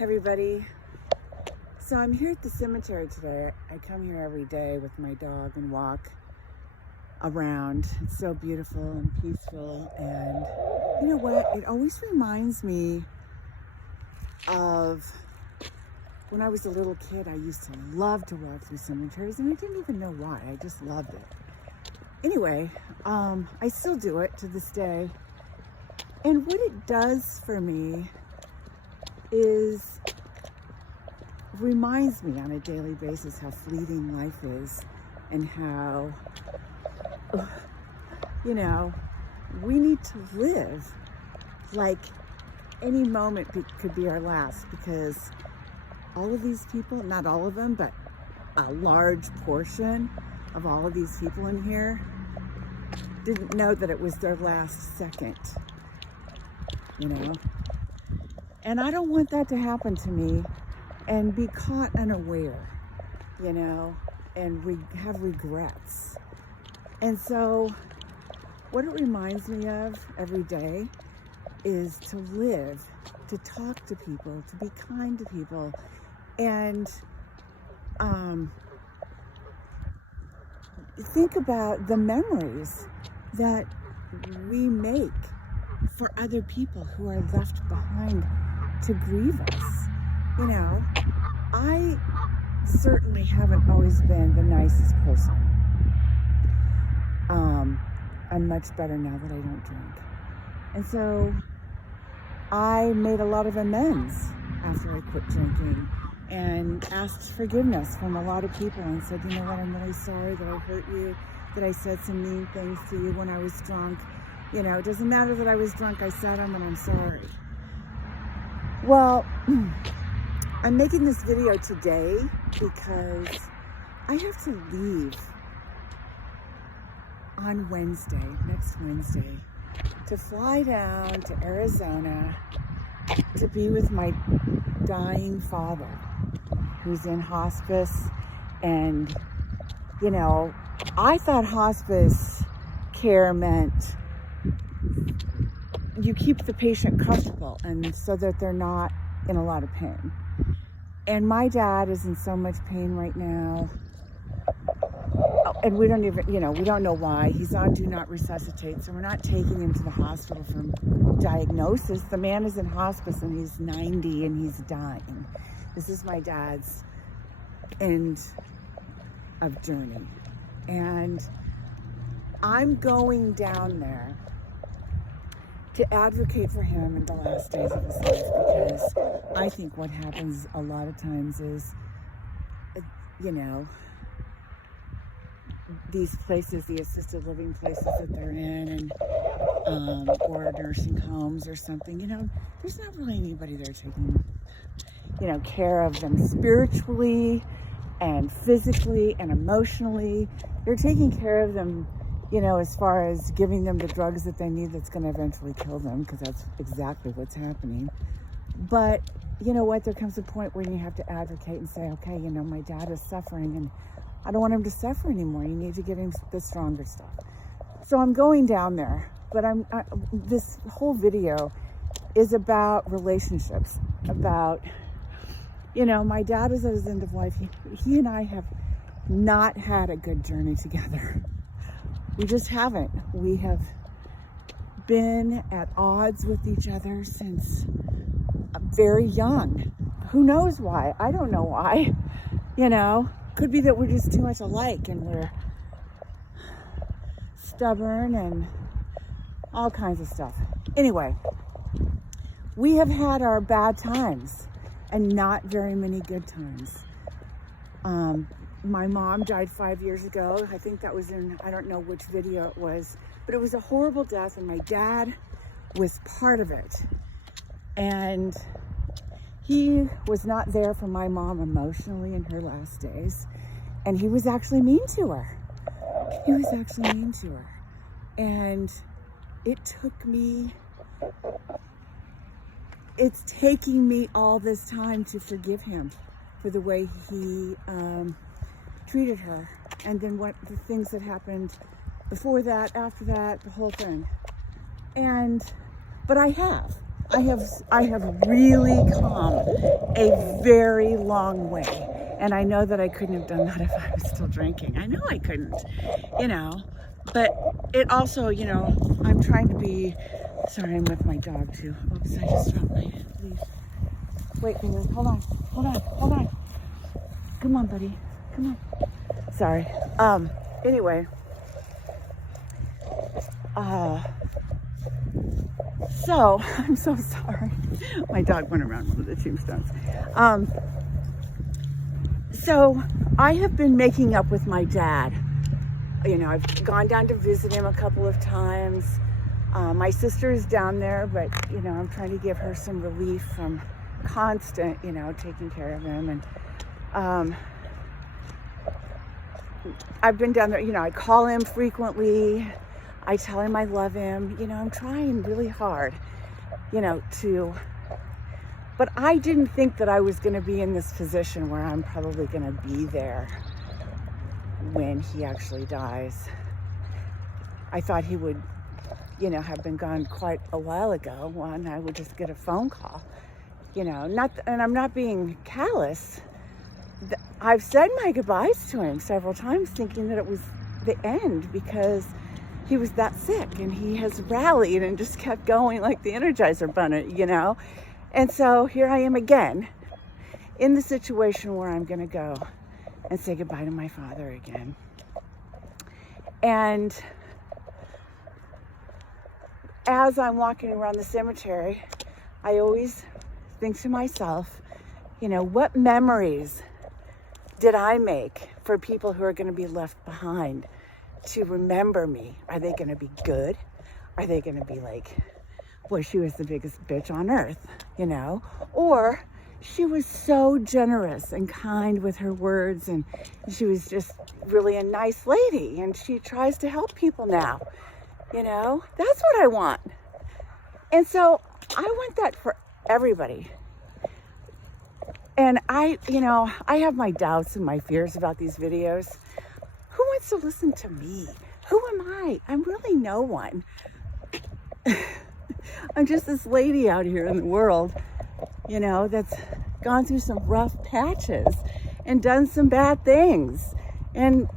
Everybody. So I'm here at the cemetery today. I come here every day with my dog and walk around. It's so beautiful and peaceful, and you know what? It always reminds me of when I was a little kid. I used to love to walk through cemeteries, and I didn't even know why. I just loved it. Anyway, I still do it to this day. And what it does for me is reminds me on a daily basis how fleeting life is, and how, you know, we need to live like any moment could be our last, because all of these people, not all of them, but a large portion of all of these people in here didn't know that it was their last second, you know? And I don't want that to happen to me and be caught unaware, you know, and have regrets. And so what it reminds me of every day is to live, to talk to people, to be kind to people, and think about the memories that we make for other people who are left behind to grieve us. You know, I certainly haven't always been the nicest person. I'm much better now that I don't drink. And so I made a lot of amends after I quit drinking, and asked forgiveness from a lot of people, and said, you know what, I'm really sorry that I hurt you, that I said some mean things to you when I was drunk. You know, it doesn't matter that I was drunk, I said them, and I'm sorry. Well, I'm making this video today because I have to leave on Wednesday, next Wednesday, to fly down to Arizona to be with my dying father, who's in hospice. And, you know, I thought hospice care meant you keep the patient comfortable and so that they're not in a lot of pain. And my dad is in so much pain right now. And we don't even, you know, we don't know why. He's on do not resuscitate, so we're not taking him to the hospital for diagnosis. The man is in hospice and he's 90 and he's dying. This is my dad's end of journey. And I'm going down there to advocate for him in the last days of his life, because I think what happens a lot of times is, you know, these places, the assisted living places that they're in, and or nursing homes or something, you know, there's not really anybody there taking, you know, care of them spiritually and physically and emotionally. They're taking care of them, you know, as far as giving them the drugs that they need that's going to eventually kill them, because that's exactly what's happening. But you know what, there comes a point where you have to advocate and say, okay, you know, my dad is suffering and I don't want him to suffer anymore. You need to give him the stronger stuff. So I'm going down there, but this whole video is about relationships, about, you know, my dad is at his end of life. He and I have not had a good journey together. We just haven't. We have been at odds with each other since very young. Who knows why? I don't know why. You know, could be that we're just too much alike and we're stubborn and all kinds of stuff. Anyway, we have had our bad times and not very many good times. My mom died 5 years ago. I think that was in, I don't know which video it was, but it was a horrible death, and my dad was part of it. And he was not there for my mom emotionally in her last days. And he was actually mean to her. He was actually mean to her. And it took me, it's taking me all this time to forgive him for the way he treated her, and then what the things that happened before that, after that, the whole thing. But I have. I have really come a very long way. And I know that I couldn't have done that if I was still drinking. I know I couldn't, you know. But it also, you know, I'm trying to be, sorry, I'm with my dog too. Oops, I just dropped my leash. Wait, Bailey, hold on. Come on, buddy, come on. Sorry. Anyway. So, I'm so sorry. My dog went around one of the tombstones. So, I have been making up with my dad. You know, I've gone down to visit him a couple of times. My sister is down there, but, you know, I'm trying to give her some relief from constant, you know, taking care of him. And I've been down there, you know, I call him frequently. I tell him I love him. You know, I'm trying really hard, you know, but I didn't think that I was going to be in this position where I'm probably going to be there when he actually dies. I thought he would, you know, have been gone quite a while ago when I would just get a phone call, you know, and I'm not being callous. I've said my goodbyes to him several times thinking that it was the end because he was that sick and he has rallied and just kept going like the Energizer Bunny, you know. And so here I am again in the situation where I'm going to go and say goodbye to my father again. And as I'm walking around the cemetery, I always think to myself, you know, what memories did I make for people who are going to be left behind to remember me? Are they going to be good? Are they going to be like, boy, she was the biggest bitch on earth, you know? Or she was so generous and kind with her words, and she was just really a nice lady, and she tries to help people now, you know? That's what I want. And so I want that for everybody. And I have my doubts and my fears about these videos. Who wants to listen to me? Who am I? I'm really no one. I'm just this lady out here in the world, you know, that's gone through some rough patches and done some bad things and,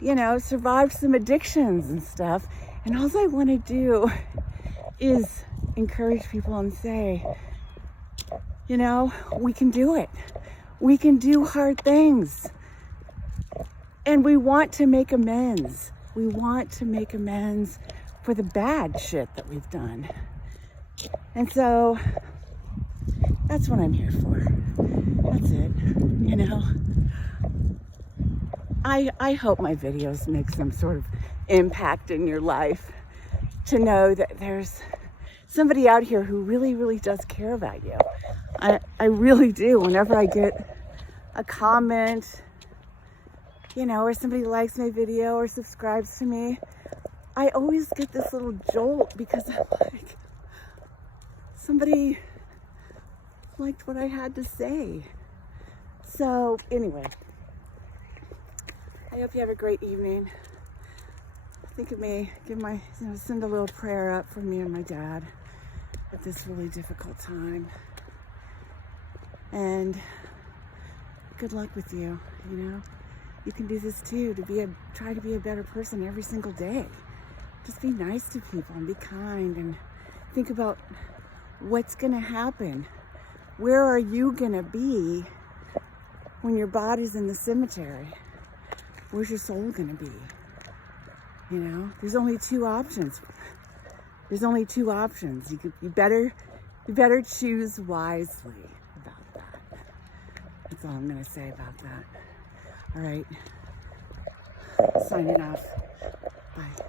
you know, survived some addictions and stuff. And all I want to do is encourage people and say, you know, we can do it. We can do hard things. And we want to make amends. We want to make amends for the bad shit that we've done. And so that's what I'm here for. That's it. You know, I hope my videos make some sort of impact in your life to know that there's somebody out here who really, really does care about you. I really do. Whenever I get a comment, you know, or somebody likes my video or subscribes to me, I always get this little jolt because I'm like, somebody liked what I had to say. So anyway, I hope you have a great evening. Think of me, send a little prayer up for me and my dad at this really difficult time. And good luck with you, you know. You can do this too, try to be a better person every single day. Just be nice to people and be kind and think about what's gonna happen. Where are you gonna be when your body's in the cemetery? Where's your soul gonna be? You know, there's only two options. You better choose wisely about that. That's all I'm gonna say about that. All right, signing off. Bye.